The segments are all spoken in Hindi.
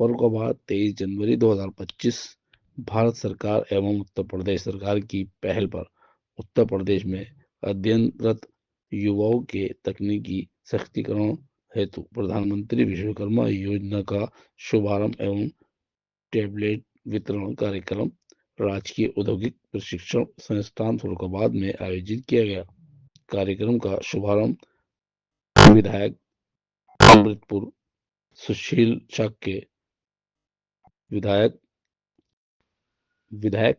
फर्रुखाबाद 23 जनवरी 2025। भारत सरकार एवं उत्तर प्रदेश सरकार की पहल पर उत्तर प्रदेश में अध्ययनरत युवाओं के तकनीकी सशक्तिकरण हेतु प्रधानमंत्री विश्वकर्मा योजना का शुभारंभ एवं टैबलेट वितरण कार्यक्रम राजकीय औद्योगिक प्रशिक्षण संस्थान फर्रुखाबाद में आयोजित किया गया। कार्यक्रम का शुभारंभ विधायक अमृतपुर सुशील शाक्य, विधायक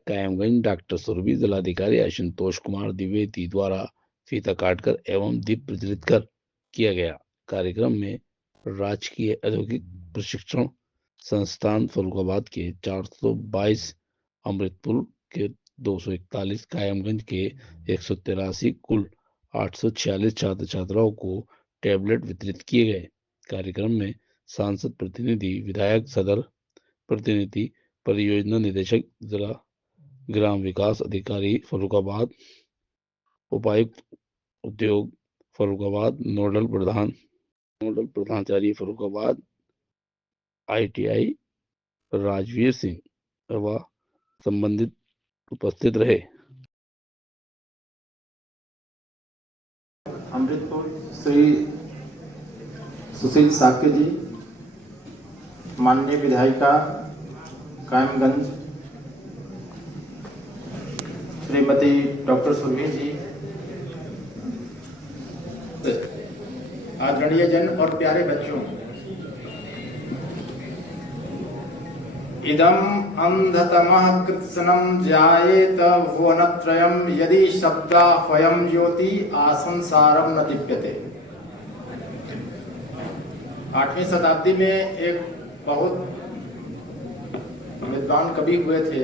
कायमगंज डॉक्टर सुरभि, जिलाधिकारी आशुतोष कुमार द्विवेदी द्वारा फीता काटकर एवं दीप प्रज्वलित कर किया गया। कार्यक्रम में राजकीय औद्योगिक प्रशिक्षण संस्थान फर्रुखाबाद के 422, अमृतपुर के 241, कायमगंज के 183 कुल 846 छात्र छात्राओं को टैबलेट वितरित किए गए। कार्यक्रम में सांसद प्रतिनिधि, विधायक, सदर प्रतिनिधि, परियोजना निदेशक, जिला ग्राम विकास अधिकारी फर्रुखाबाद, उपायुक्त उद्योग फर्रुखाबाद, नोडल प्रधानाचार्य फर्रुखाबाद ITI राजवीर सिंह व संबंधित उपस्थित रहे। अमृतपुर श्री सुशील शाक्य जी, माननीय विधायिका कायमगंज श्रीमती डॉक्टर सुरभि जी, आदरणीय जन और प्यारे बच्चों, इदम अंधतमः कृत्स्नम जायेत भुवनत्रयम् यदि शब्दा ह्वयं ज्योति आसंसारम न दीप्यते। 8वीं शताब्दी में एक बहुत विद्वान कवि हुए थे।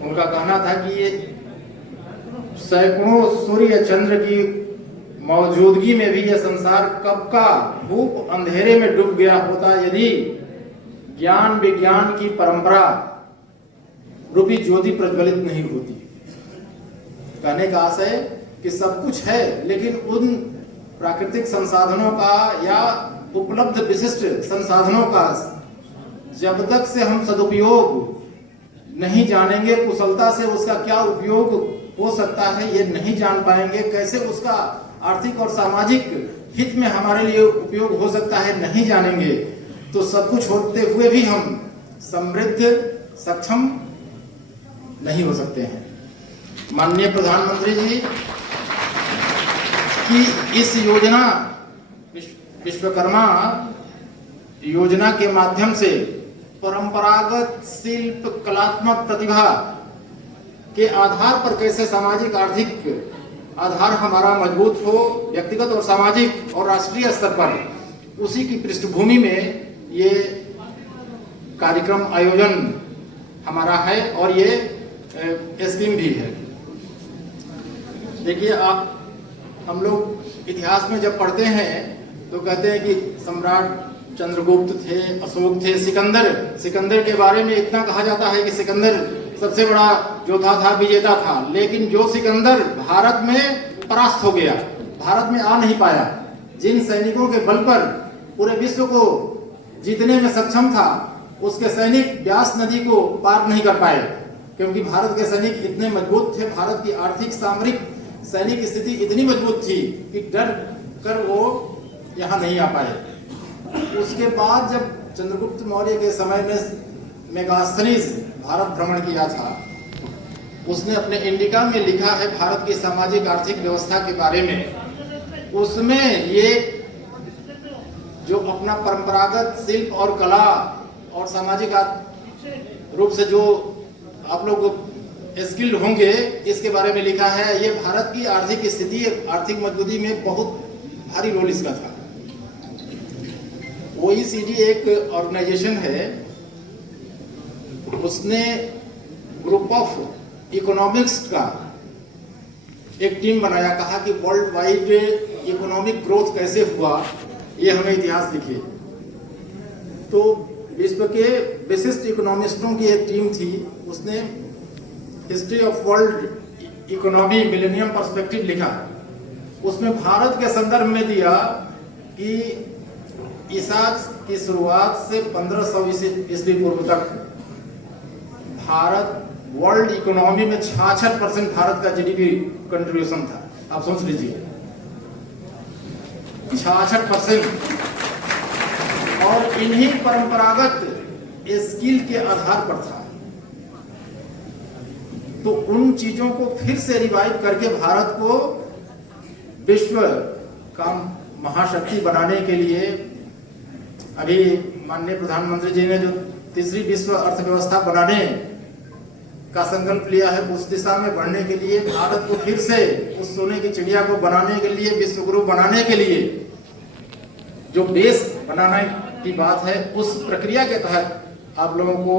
उनका कहना था कि ये सैकड़ों सूर्य चंद्र की मौजूदगी में भी यह संसार कब का भूप अंधेरे में डूब गया होता यदि ज्ञान विज्ञान की परंपरा रूपी ज्योति प्रज्वलित नहीं होती। कहने का आशय कि सब कुछ है, लेकिन उन प्राकृतिक संसाधनों का या उपलब्ध विशिष्ट संसाधनों का जब तक से हम सदुपयोग नहीं जानेंगे, कुशलता से उसका क्या उपयोग हो सकता है ये नहीं जान पाएंगे, कैसे उसका आर्थिक और सामाजिक हित में हमारे लिए उपयोग हो सकता है नहीं जानेंगे, तो सब कुछ होते हुए भी हम समृद्ध सक्षम नहीं हो सकते हैं। माननीय प्रधानमंत्री जी की इस योजना विश्वकर्मा योजना के माध्यम से परंपरागत शिल्प कलात्मक प्रतिभा के आधार पर कैसे सामाजिक आर्थिक आधार हमारा मजबूत हो, व्यक्तिगत और सामाजिक और राष्ट्रीय स्तर पर, उसी की पृष्ठभूमि में ये कार्यक्रम आयोजन हमारा है और ये स्कीम भी है। देखिए, हम लोग इतिहास में जब पढ़ते हैं तो कहते हैं कि सम्राट चंद्रगुप्त थे, अशोक थे, सिकंदर के बारे में इतना कहा जाता है कि सिकंदर सबसे बड़ा योद्धा था, विजेता था, लेकिन जो सिकंदर भारत में परास्त हो गया, भारत में आ नहीं पाया, जिन सैनिकों के बल पर पूरे विश्व को जीतने में सक्षम था, उसके सैनिक व्यास नदी को पार नहीं कर पाए, क्योंकि भारत के सैनिक इतने मजबूत थे। भारत की आर्थिक सामरिक सैनिक स्थिति इतनी मजबूत थी कि डर कर वो यहाँ नहीं आ पाए। उसके बाद जब चंद्रगुप्त मौर्य के समय में मेगास्थनीज भारत भ्रमण किया था, उसने अपने इंडिका में लिखा है भारत की सामाजिक आर्थिक व्यवस्था के बारे में। उसमें ये जो अपना परंपरागत शिल्प और कला और सामाजिक रूप से जो आप लोग स्किल्ड होंगे, इसके बारे में लिखा है। ये भारत की आर्थिक स्थिति, आर्थिक मजबूती में बहुत भारी रोल इसका था। OECD एक ऑर्गेनाइजेशन है, उसने ग्रुप ऑफ इकोनॉमिक्स का एक टीम बनाया, कहा कि वर्ल्ड वाइड इकोनॉमिक ग्रोथ कैसे हुआ, ये हमें इतिहास लिखिए। तो विश्व के विशिष्ट इकोनॉमिस्टों की एक टीम थी, उसने history of world economy millennium perspective लिखा। उसमें भारत के संदर्भ में दिया कि ईसा की शुरुआत से 1500 ईस्वी पूर्व तक भारत वर्ल्ड इकोनॉमी में 66% भारत का जीडीपी कंट्रीब्यूशन था। आप सोच लीजिए 66%। और इन्हीं परंपरागत स्किल के आधार पर था। तो उन चीजों को फिर से रिवाइव करके भारत को विश्व का महाशक्ति बनाने के लिए अभी माननीय प्रधानमंत्री जी ने जो तीसरी विश्व अर्थव्यवस्था बनाने का संकल्प लिया है, उस दिशा में बढ़ने के लिए भारत को फिर से उस सोने की चिड़िया को बनाने के लिए, विश्व गुरु बनाने के लिए जो बेस बनाने की बात है, उस प्रक्रिया के तहत आप लोगों को